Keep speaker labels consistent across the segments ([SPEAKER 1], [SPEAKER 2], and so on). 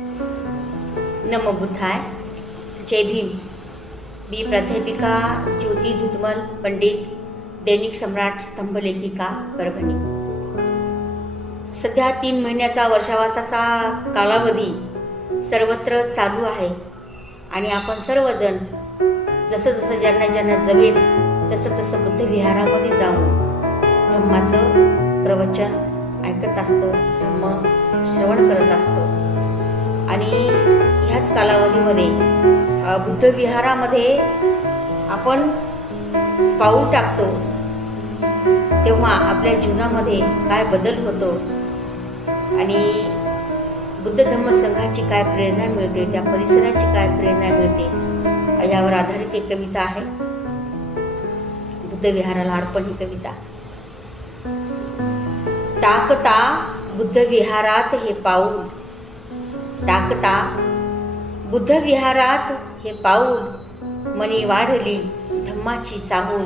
[SPEAKER 1] नमो बुद्धाय. जय भीम. मी प्राध्यापिका ज्योती धुतमल पंडित दैनिक सम्राट स्तंभलेखिका परभणी. सध्या तीन महिन्याचा वर्षावासाचा कालावधी सर्वत्र चालू आहे आणि आपण सर्वजण जसं जसं ज्यांना ज्यांना जमेल तसं तसं बुद्ध विहारामध्ये जाऊन धम्माचं प्रवचन ऐकत असतो धम्म श्रवण करत असतो. आणि ह्याच कालावधीमध्ये बुद्धविहारामध्ये बुद्ध विहारामध्ये आपण पाऊल टाकतो तेव्हा आपल्या जीवनामध्ये काय बदल होतो आणि बुद्ध धम्म संघाची काय प्रेरणा मिळते त्या परिसराची काय प्रेरणा मिळते यावर आधारित एक कविता आहे. बुद्ध विहाराला अर्पण ही कविता. टाकता बुद्धविहारात हे पाऊल. टाकता. बुद्ध विहारात हे पाऊल मनी वाढली धम्माची चाहूल.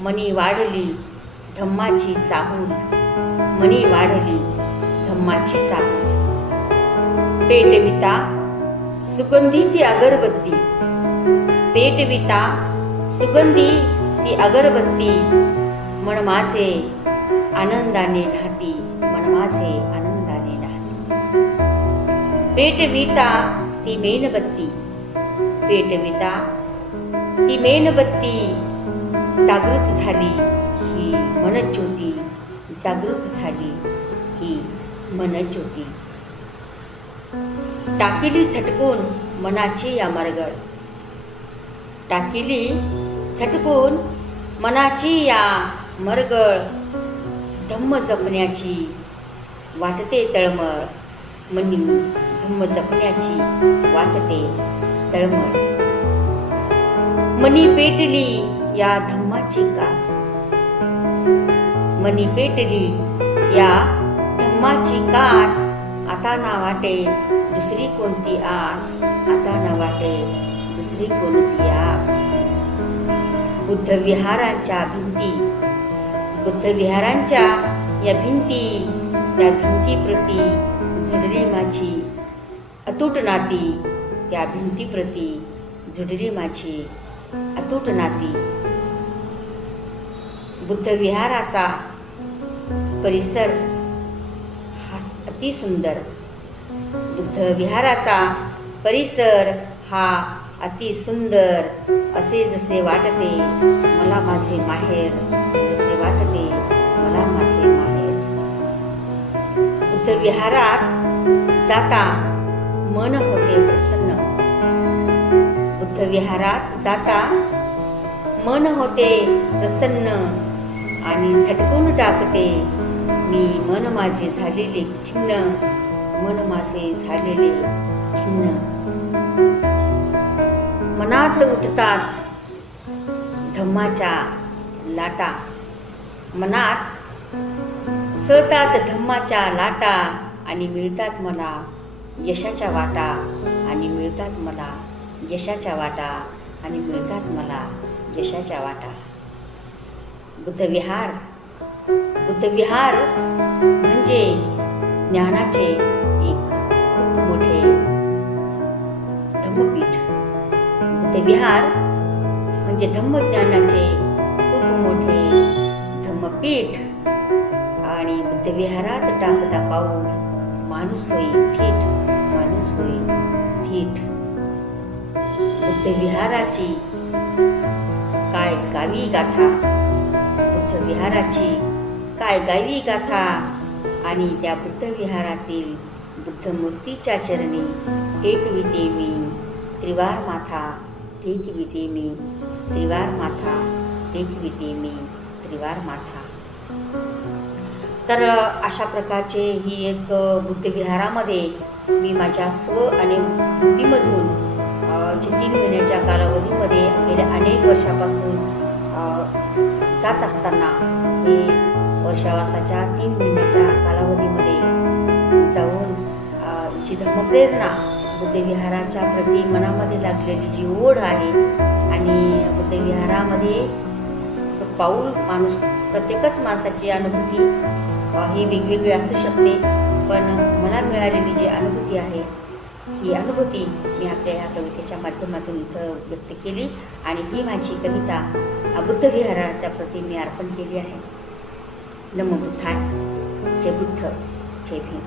[SPEAKER 1] मनी वाढली धम्माची चाहूल. मनी वाढली धम्माची चाहूल. पेटविता सुगंधी ती अगरबत्ती. पेटविता सुगंधी ती अगरबत्ती. मन माझे आनंदाने राहती मन माझे पेटविता ती मेणबत्ती पेटविता ती मेणबत्ती जागृत झाली ही मनज्योती जागृत झाली ही मनज्योती टाकिली झटकून मनाची या मरगळ टाकिली झटकून मनाची या मरगळ धम्म जपण्याची वाटते तळमळ मनी धम्म जपण्याची वाटते तळमळ. मनी पेटली या धम्माची कास. मनी पेटली या धम्माची कास. आता ना वाटे दुसरी कोणती आस? आता ना वाटे दुसरी कोणती आस? बुद्ध विहारांच्या भिंती. बुद्ध विहारांच्या या भिंती त्या भिंतीप्रती जुडली माझी अतूट नाती त्या भिंतीप्रती जुडली माझी अतूट नाती. बुद्ध विहाराचा परिसर हा अति सुंदर. बुद्ध विहाराचा परिसर हा अति सुंदर असे जसे वाटते मला माझे माहेर जसे वाटते मला माझे माहेर. बुद्ध विहारात जाता मन होते प्रसन्न. बुद्ध विहारात जाता मन होते प्रसन्न आणि झटकून टाकते. मी मन माझे झालेले खिन्न मन माझे झालेले खिन्न. मनात उठतात धम्माच्या लाटा. मनात उसळतात धम्माच्या लाटा आणि मिळतात मला यशाच्या वाटा आणि मिळतात मला. यशाच्या वाटा आणि मिळतात मला यशाच्या वाटा. बुद्ध विहार बुद्ध विहार म्हणजे ज्ञानाचे एक खूप मोठे धम्मपीठ. बुद्धविहार म्हणजे धम्मज्ञानाचे खूप मोठे धम्मपीठ. आणि बुद्धविहारात टाकता पाऊल माणूस होई थेट. माणूस होई थीट. बुद्ध विहाराची काय गावी गाथा? बुद्ध विहाराची काय गावी गाथा? आणि त्या बुद्ध विहारातील बुद्ध मूर्तीच्या चरणी टेकविते मी त्रिवार माथा टेकविते मी त्रिवार माथा टेकविते मी त्रिवार माथा. तर अशा प्रकारचे ही एक बुद्धविहारामध्ये मी माझ्या स्व आणि बुद्धीमधून जे तीन महिन्याच्या कालावधीमध्ये गेल्या अनेक वर्षापासून जात असताना हे वर्षावासाच्या तीन महिन्याच्या कालावधीमध्ये जाऊन जी धर्मप्रेरणा बुद्धविहाराच्या प्रती मनामध्ये लागलेली जी ओढ आहे आणि बुद्धविहारामध्ये पाऊल माणूस प्रत्येकच माणसाची अनुभूती ही वेगवेगळी असू शकते पण मला मिळालेली जी अनुभूती आहे ही अनुभूती मी आपल्या या कवितेच्या माध्यमातून इथं व्यक्त केली आणि ही माझी कविता बुद्धविहाराच्या बुद्ध विहाराच्या प्रती मी अर्पण केली आहे. नमो बुद्धाय जय बुद्ध जय भीम.